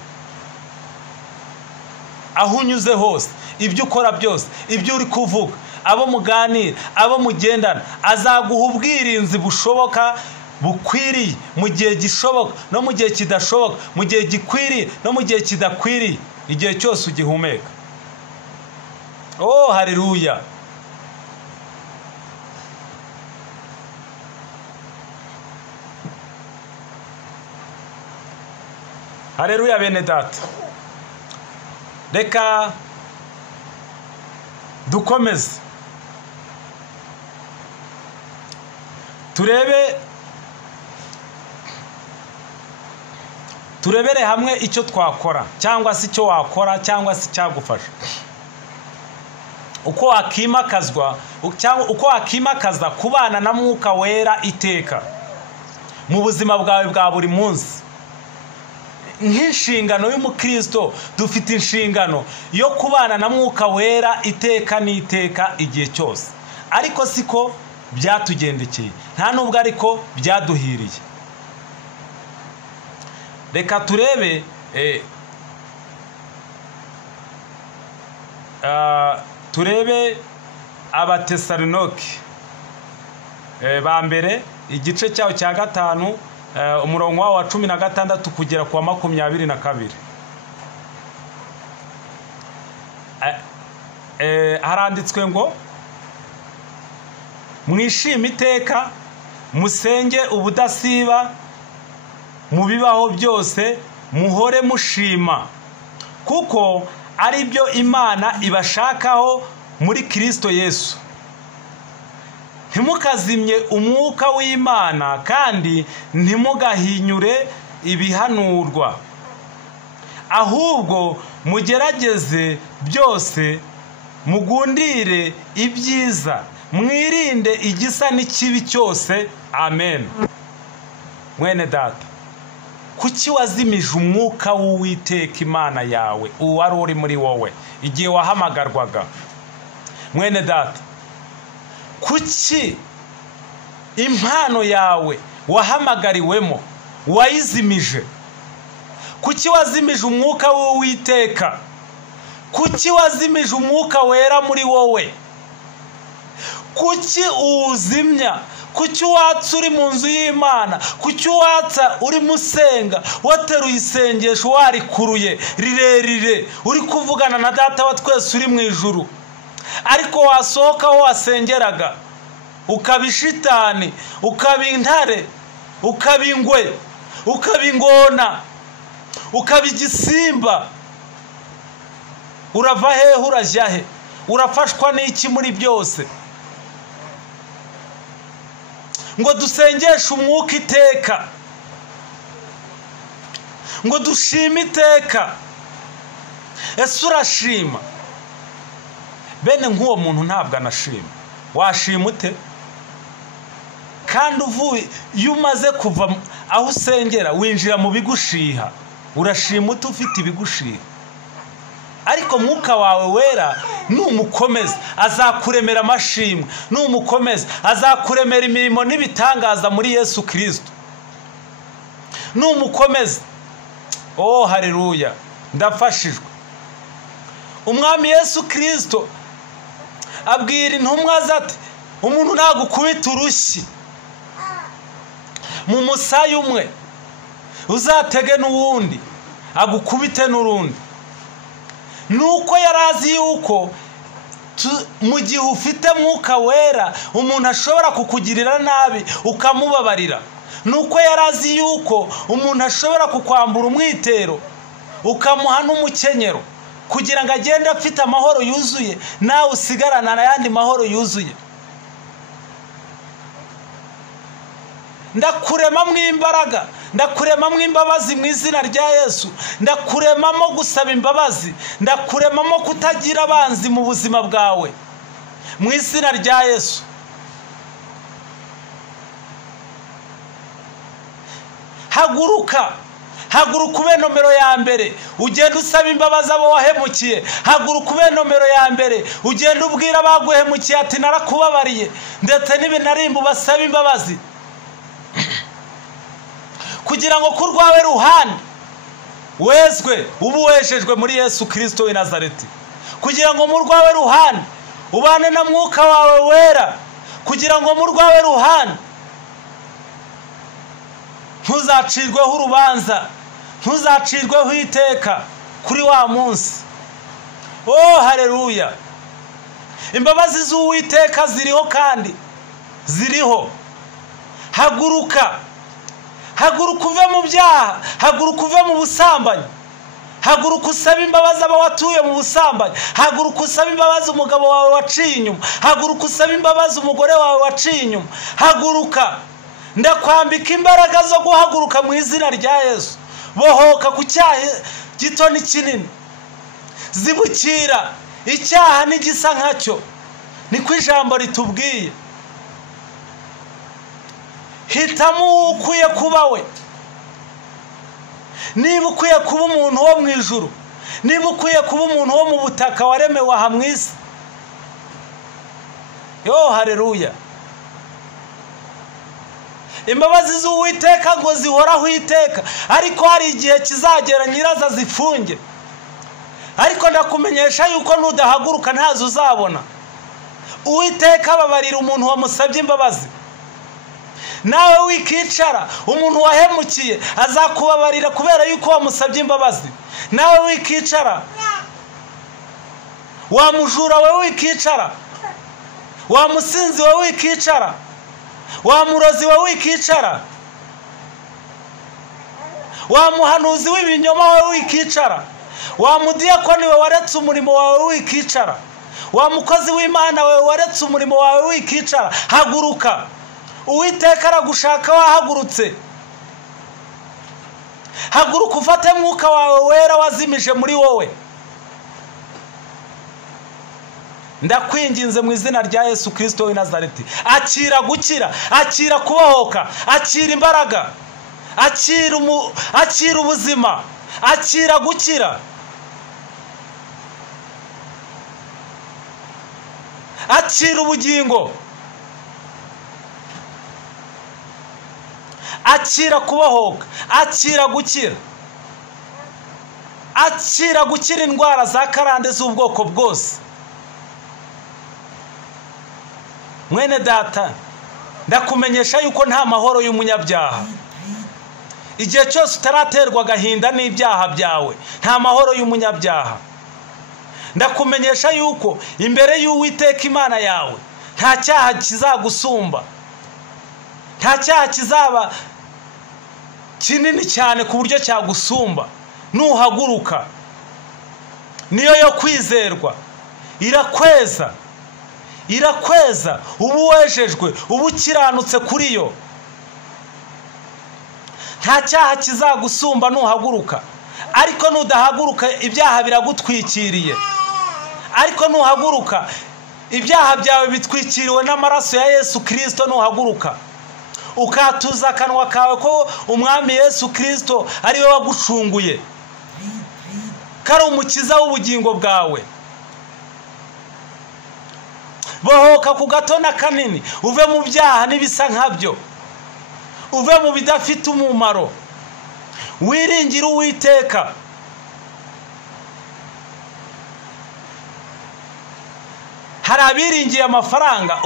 Aho unyuze hose, ibyo ukora byose, ibyo uri kuvuga, abo muganira, abo mugendana, azaguha ubwirinzi bushoboka bukwiriye mu gihe gishoboka no mu gihe kidashoboka, mu gihe gikwiriye no mu gihe kidakwiriye, igihe cyose ugihumeka. Oh, haleluya! Haleluya bene data. Reka dukomeze turebere hamwe icyo twakora, cyangwa se icyo wakora, cyangwa se cyagufasha. Uko wakimakaza kubana na Mwuka Wera iteka mu buzima bwawe bwa buri munsi. Nk'inshingano y'umukristo dufite inshingano yo kubana na Mwuka Wera iteka n'iteka igihe cyose. Ariko siko byatugendekeye, nta nubwo ariko byaduhiriye. Reka turebe Abatesalonike ba mbere igice cyawo cya 5 umurongo wa 16 kugera kwa 22. Haranditswe ngo mwishime iteka, musenge ubudasiba, mu bibaho byose muhore mushima, kuko ari byo Imana ibashakaho muri Kristo Yesu. Ntimukazimye umwuka w'Imana, kandi ntimugahinyure ibihanurwa, ahubwo mugerageze byose, mugundire ibyiza, mwirinde igisa n'ikibi cyose. Amen. Mwene data, kuki wazimije umwuka w'Uwiteka Imana yawe uwari uri muri wowe igihe wahamagarwaga? Mwene data, kuki impano yawe wahamagariwemo wayizimije? Kuki wazimije umwuka w'Uwiteka? Kuki wazimije umwuka wera muri wowe? Kuki uwuzimya? kuki watsa uri mu nzu y'Imana, kuki watsa uri musenga wateruye isengesho warikuruye rirerire uri kuvugana na data wa twese uri mu ijuru, ariko wasohoka aho wasengeraga ukaba ishitani, ukaba intare, ukaba ingwe, ukaba ingona, ukaba igisimba, urava hehe urajya he? Urafashwa n'iki muri byose? Ngo dusengeshe umwuka iteka, ngo dushime iteka. Ese urashima? Bene nk'uwo muntu ntabwo anashima. Washima ute? Kandi uvuye iyo umaze kuva aho usengera winjira mu bigushiha, urashima ute ufite ibigushiha? Ariko mwuka wawe wera numukomeza azakuremera amashimwe, numukomeza azakuremera imirimo n'ibitangaza muri Yesu Kristo. Numukomeza, oh haleluya, ndafashijwe. Umwami Yesu Kristo abwira intumwa zati umuntu nagukubita urushyi mu musaya umwe uzatege n'uwundi agukubite n'urundi. Nuko yarazi yuko mu gihe ufite mwuka wera umuntu ashobora kukugirira nabi ukamubabarira. Nuko yarazi yuko umuntu ashobora kukwambura umwitero ukamuha n'umukenyero kugira ngo agende afite amahoro yuzuye, nawe usigarana n'ayandi mahoro yuzuye. Ndakuremamo imbaraga, ndakuremamo imbabazi mu izina rya Yesu, ndakuremamo gusaba imbabazi, ndakuremamo kutagira abanzi mu buzima bwawe mu izina rya Yesu. Haguruka, haguruka ube nomero ya mbere, ugenda usaba imbabazi abo wahemukiye. Haguruka ube nomero ya mbere, ugenda ubwira abaguhemukiye ati narakubabariye, ndetse n'ibinarimba basaba imbabazi, kugira ngo kurwawe ruhande wezwe ubu wejejwe muri Yesu Kristo w'i Nazareti, kugira ngo mu rwawe ruhande ubane na mwuka wawe wera, kugira ngo mu rwawe ruhande ntuzacirweho urubanza, ntuzacirweho iteka kuri wa munsi. Oh haleluya, imbabazi z'Uwiteka ziriho kandi ziriho. Haguruka, haguruka uve mu byaha, haguruka uve mu busambanyi, haguruka usabe imbabazi abo watuye mu busambanyi, haguruka usabe imbabazi umugabo wawe waciye inyuma, haguruka usabe imbabazi umugore wawe waciye inyuma. Haguruka, ndakwambika imbaraga zo guhaguruka mu izina rya Yesu. Bohoka ku cyaha gito n'ikinini, zibukira icyaha n'igisa nkacyo, niko ijambo ritubwiye. Hitamo ukwiye kuba we. Niba ukwiye kuba umuntu wo mu ijuru, niba ukwiye kuba umuntu wo mu butaka waremewe aha mu isi, yo haleluya. Imbabazi z'Uwiteka ngo zihoraho iteka, ariko hari igihe kizagera nyiraza zifunge. Ariko ndakumenyesha yuko nudahaguruka ntazo uzabona. Uwiteka ababarira umuntu wamusabye imbabazi. Nawe wikicara, umuntu wahemukiye azakubabarira kubera yuko wamusabye imbabazi. Nawe wikicara, wa mujura we wikicara, wa musinzi we wikicara, wa murozi we wikicara, wa muhanuzi w'ibinyoma we wikicara, wa mudiyakoni we waretse umurimo wawe wikicara, wa mukozi w'Imana we waretse umurimo wawe wikicara. Haguruka, Uwiteka aragushaka wahagurutse. Haguruka ufate mwuka wawe wera wazimije muri wowe. Ndakwinginze mu izina rya Yesu Kristo w'i Nazareti, akira gukira, akira kubohoka, akira imbaraga, akira ubuzima, akira gukira, akira ubugingo, akira kubohoka, akira gukira, akira gukira indwara za karande z'ubwoko bwose. Mwene data, ndakumenyesha yuko nta mahoro y'umunyabyaha. Igihe cyose utaraterwa agahinda n'ibyaha byawe, nta mahoro y'umunyabyaha. Ndakumenyesha yuko imbere y'Uwiteka Imana yawe nta cyaha kizagusumba, nta cyaha kizaba kinini cyane ku buryo cyagusumba. Nuhaguruka niyo yo kwizerwa, irakweza, irakweza, ubu wejejwe, ubu kiranutse kuri yo. Nta cyaha kizagusumba nuhaguruka. Ariko nudahaguruka ibyaha biragutwikiriye. Ariko nuhaguruka ibyaha byawe bitwikiriwe n'amaraso ya Yesu Kristo. Nuhaguruka ukatuza akanwa kawe ko umwami Yesu Kristo ari we wagucunguye, kari umukiza w'ubugingo bwawe. Bohoka ku gato na kanini, uve mu byaha n'ibisa nkabyo, uve mu bidafite umumaro, wiringire Uwiteka. Hari abiringiye amafaranga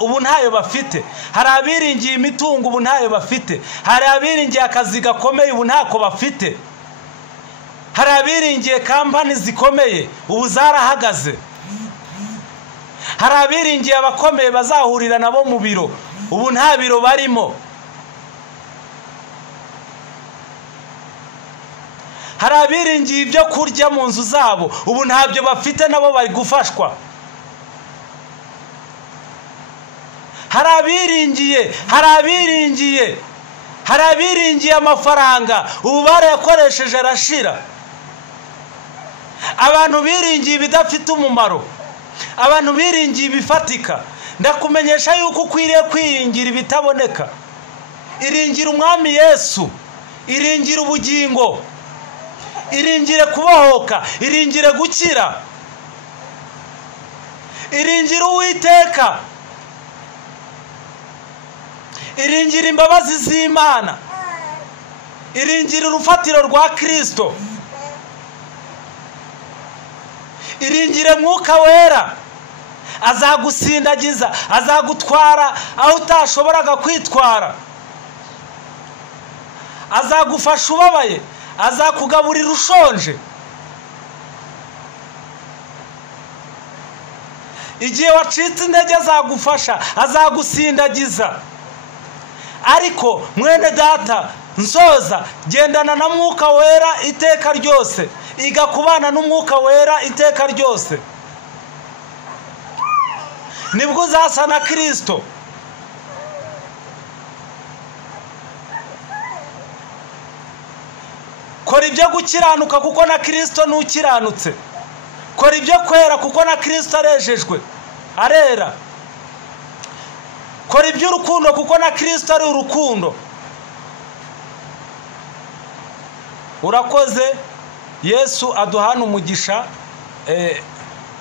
ubu ntayo bafite, hari abiringiye imitungo ubu ntayo bafite, hari abiringiye akazi gakomeye ubu ntako bafite, hari abiringiye kampani zikomeye ubu zarahagaze, hari abiringiye abakomeye bazahurira nabo mu biro ubu nta biro barimo, hari abiringiye ibyo kurya mu nzu zabo ubu ntabyo bafite, nabo bari gufashwa. Hari abiringiye amafaranga ubu barayakoresheje arashira. Abantu biringiye ibidafite umumaro, abantu biringiye ibifatika. Ndakumenyesha yuko ukwiriye kwiringira ibitaboneka. Iringira umwami Yesu, iringire ubugingo, iringire kubohoka, iringire gukira, iringire Uwiteka, iringire imbabazi z'Imana, iringire urufatiro rwa Kristo, iringire Mwuka Wera. Azagusindagiza, azagutwara aho utashoboraga kwitwara, azagufasha ubabaye, azakugaburira ushonje. Igihe wacitse intege azagufasha, azagusindagiza. Ariko mwene data, nsoza, gendana na Mwuka Wera iteka ryose, iga kubana n'Umwuka Wera iteka ryose, nibwo uzasa na Kristo. Kora ibyo gukiranuka kuko na Kristo nukiranutse. Kora ibyo kwera kuko na Kristo arejejwe, arera. Kora iby'urukundo kuko na Kristo ari urukundo. Urakoze. Yesu aduhana umugisha.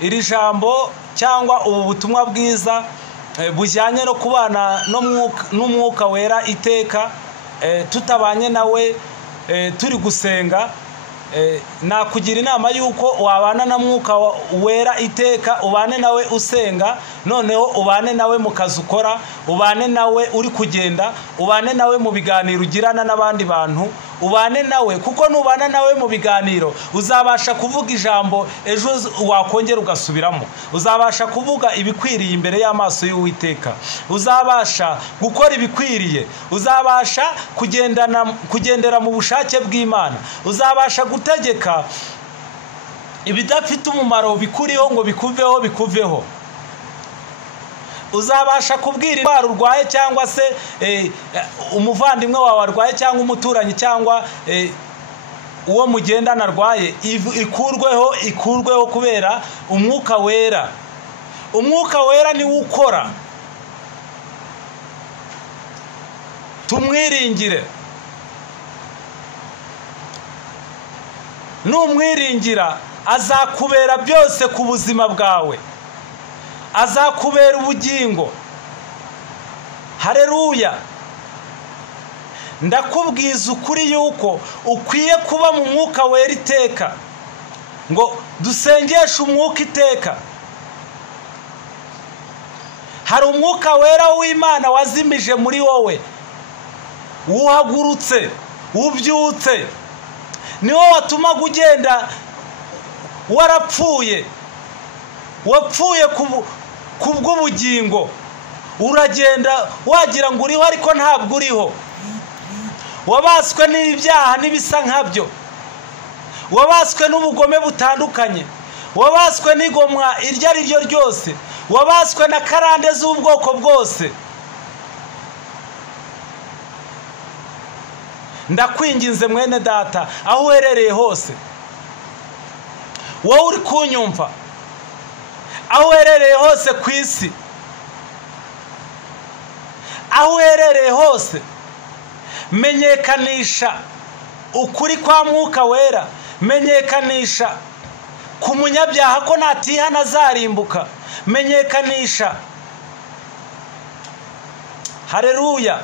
Iri jambo cyangwa ubu butumwa bwiza bujyanye no kubana n'Umwuka Wera iteka, tutabanye nawe turi gusenga, nakugira inama yuko wabana na Mwuka Wera iteka, ubane nawe usenga, noneho ubane nawe mu kazi ukora, ubane nawe uri kugenda, ubane nawe mu biganiro ugirana n'abandi bantu, ubane nawe, kuko nubana nawe mu biganiro uzabasha kuvuga ijambo ejo wakongera ugasubiramo, uzabasha kuvuga ibikwiriye imbere y'amaso y'Uwiteka, uzabasha gukora ibikwiriye, uzabasha kugendera mu bushake bw'Imana, uzabasha gutegeka ibidafite umumaro bikuriho ngo bikuveho, uzabasha kubwira indwara urwaye cyangwa se umuvandimwe wawe arwaye cyangwa umuturanyi cyangwa uwo mugendana arwaye, ikurweho kubera Umwuka Wera. Umwuka Wera niwe ukora. Tumwiringire. Numwiringira azakubera byose ku buzima bwawe, azakubera ubugingo. Haleluya. Ndakubwiza ukuri yuko ukwiye kuba mu Mwuka Wera iteka, ngo dusengeshe Umwuka iteka. hari umwuka wera w'Imana wazimije muri wowe, uhagurutse, ubyutse, niwo watuma ugenda warapfuye, wapfuye kubw'ubugingo, uragenda wagira ngo uriho ariko ntabwo uriho, wabaswe n'ibyaha n'ibisa nkabyo, wabaswe n'ubugome butandukanye, wabaswe n'igomwa iryo ari ryo ryose, wabaswe na karande z'ubwoko bwose. Ndakwinginze mwene data, aho uherereye hose, wowe uri kunyumva, aho uherereye hose ku isi, aho uherereye hose, menyekanisha ukuri kwa mwuka wera, menyekanisha ku munyabyaha ko natihana azarimbuka, menyekanisha. Haleluya.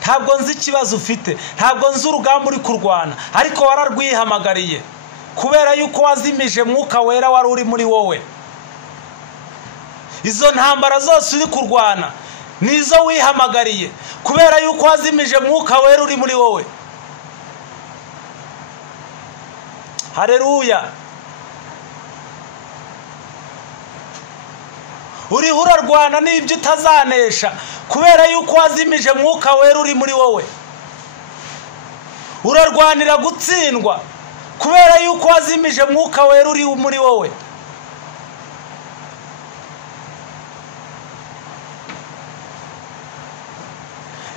Ntabwo nzi ikibazo ufite, ntabwo nzi urugamba uri kurwana, ariko wararwihamagariye kubera yuko wazimije mwuka wera wari uri muri wowe. Izo ntambara zose uri kurwana nizo wihamagariye kubera yuko wazimije mwuka wera uri muri wowe. Haleluya. Uriho urarwana n'ibyo utazanesha kubera yuko wazimije mwuka wera uri muri wowe. Urarwanira gutsindwa kubera yuko wazimije mwuka wera uri muri wowe.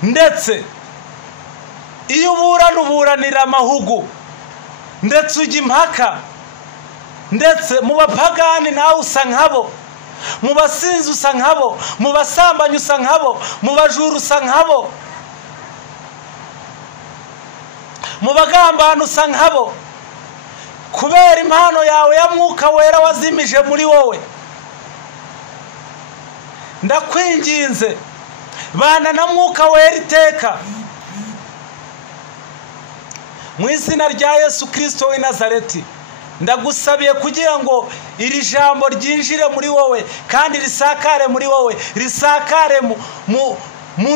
Ndetse iyo uburanira amahugu, ndetse ujya impaka, ndetse mu bapagani nawe usa nkabo, mu basinzi usa nkabo, mu basambanyi usa nkabo, mu bajuru usa nkabo, mu bagambana usa nkabo, kubera impano yawe ya mwuka wera wazimije muri wowe. Ndakwinginze, bana na mwuka wera iteka mu izina rya Yesu Kristo w'i Nazareti. Ndagusabiye kugira ngo iri jambo ryinjire muri wowe kandi risakare muri wowe, risakare mu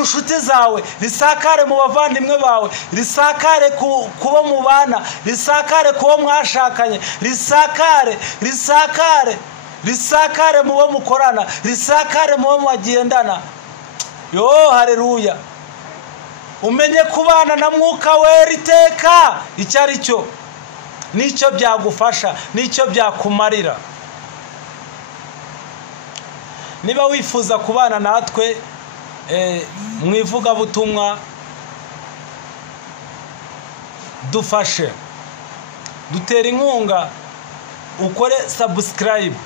nshuti zawe, risakare mu bavandimwe bawe, risakare kubo mu bana, risakare kubo mwashakanye, risakare mu bo mukorana, risakare mu bo mwagendana. Yo, haleluya. Umenye kubana na mwuka wera iteka icyo ari cyo, nicyo byagufasha, nicyo byakumarira. Niba wifuza kubana natwe mu ivugabutumwa, dufashe, dutera inkunga, ukore subscribe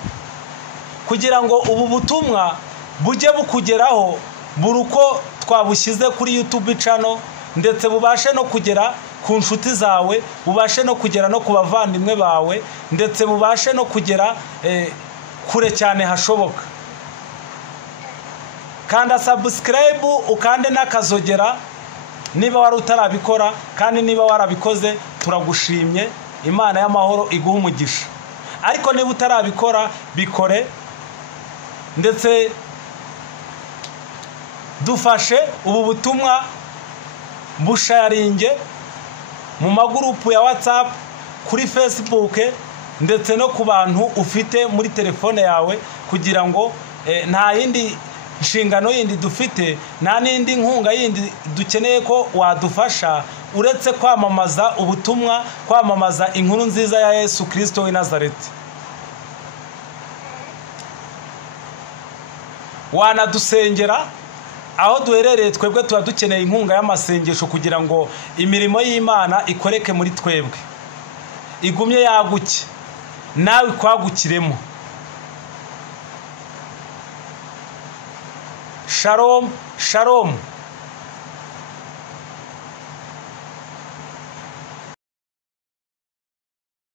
kugira ngo ubu butumwa bujye bukugeraho buri uko twabushyize kuri YouTube channel, ndetse bubashe no kugera ku nshuti zawe, bubashe no kugera no ku bavandimwe bawe, ndetse bubashe no kugera kure cyane hashoboka. Kanda subscribe, ukande n'akazogera niba wari utarabikora, kandi niba warabikoze turagushimye. Imana y'amahoro iguha umugisha. Ariko niba utarabikora bikore, ndetse dufashe ubu butumwa busharinge mu magurupu ya WhatsApp, kuri Facebook, ndetse no ku bantu ufite muri telefone yawe, kugira ngo nta yindi nshingano yindi dufite, nta n'indi nkunga yindi dukeneye ko wadufasha uretse kwamamaza ubutumwa, kwamamaza inkuru nziza ya Yesu Kristo w'i Nazareti. Wanadusengera aho duherereye, twebwe tuba dukeneye inkunga y'amasengesho kugira ngo imirimo y'Imana ikoreke muri twebwe, igumye yaguke, nawe kwagukiremo. Shalom, shalom.